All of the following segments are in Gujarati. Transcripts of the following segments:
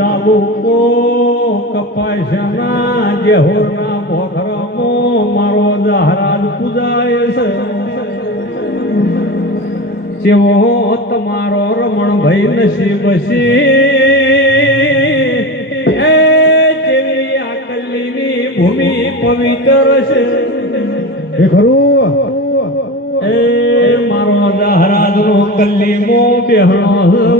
તાલુકો કપાસના જેહોરના પોખરામાં મારો દહરાજ પૂજાય છે. જેવો તમારો રમણભાઈ નસીબ છે. એ જેવી આ કલ્લીની ભૂમિ પવિત્ર છે. એ ખરું. એ મારો દહરાજનો કલ્લીમો બેહણો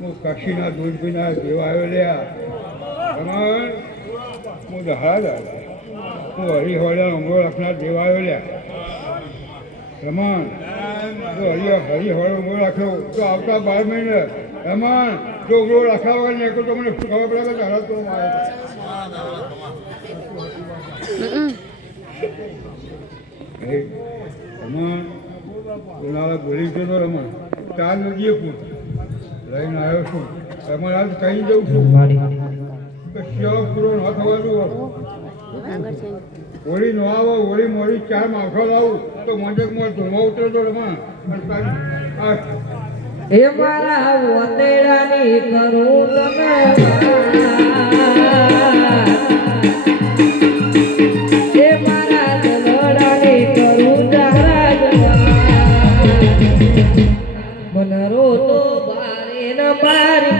હે કાશીના દૂધ પીના દેવા આવ્યો લ્યા. રમણ હું દહાડા હું હરિહળના ઉંગો રાખનાર દેવા આવ્યો લ્યા. રમણ, જો હરિ હરિહળ ઉંગો રાખ્યો તો આવતા બાર મહિને, રમણ, જો ઉંગો રાખ્યા વગર નહીં તો મને ખબર પડે કે તારા તો રમણ ઉનાળા ભૂલી ગયો રમણ. ચાર નદીએ પૂર. લઈને આવ્યો છું. તમારે આજ કહી દઉં છું કે શિયાળો પૂરો ન થવાનું હોળી નો આવો, હોળી મોડી ચાર માખો લાવું તો મોજકમાં ધોવા ઉતરે તો આ એ મારા વતેડાની કરું તમે બારે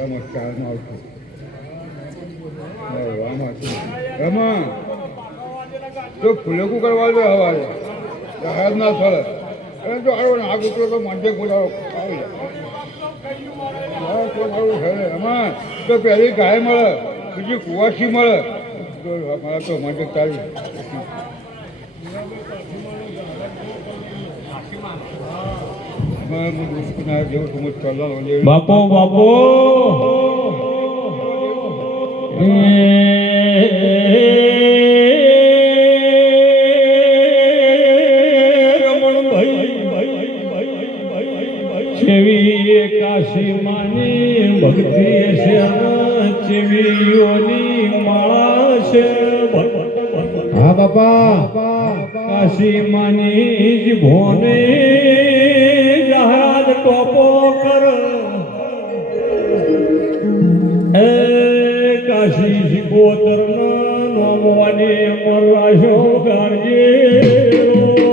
I'm a guy, આયે રમણ કરવા દે હવારે જહાજ ના થળે અને જો તો મોજક બોલાવો આવી તો પહેલી ગાય મળે બીજી કુવાસી મળે મારા તો મોજક તારી બાપો બાપો! કાશી માની ભક્તિ છે ચેવીઓની માળા છે. હા, બાપા. કાશી માની જ ભોને જહાજ ટોપો કર. એ કાશી શિકોતર નોમવાની મરાશો ગાળજે વાહ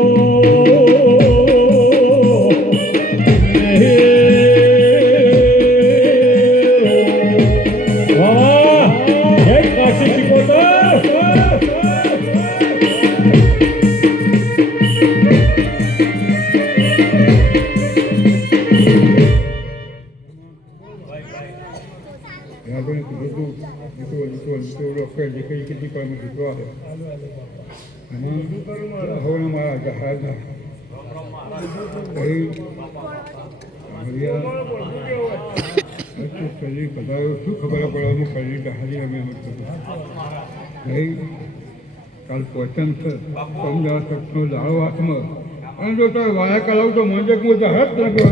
કલી બધાયો શું ખબર પડે અમુક કલી જહાજી અમે એમ કીધું ભાઈ કાલ પહોંચન છે પંદર સક્ષનો દાળો હાથમાં અને જો તારે વાયા કલાવ તો મંજક હું જહાજ લાગ્યો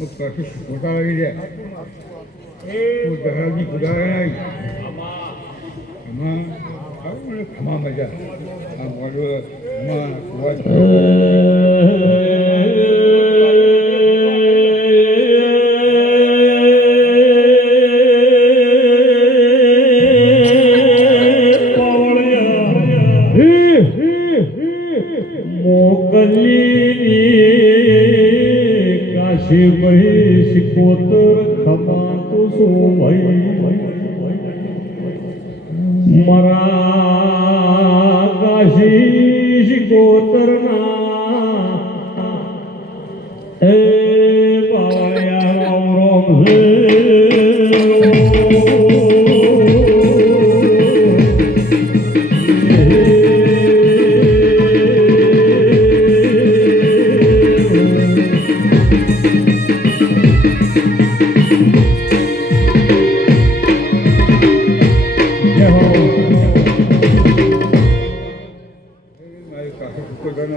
હું કશું શીખવતા આવી રહ્યા હું ખુદાવે નહીં એમાં મોકલી કોતર કમાતો સો ભાઈ મરા કાશીશ કોતર ના એ બાયા રોમ હે.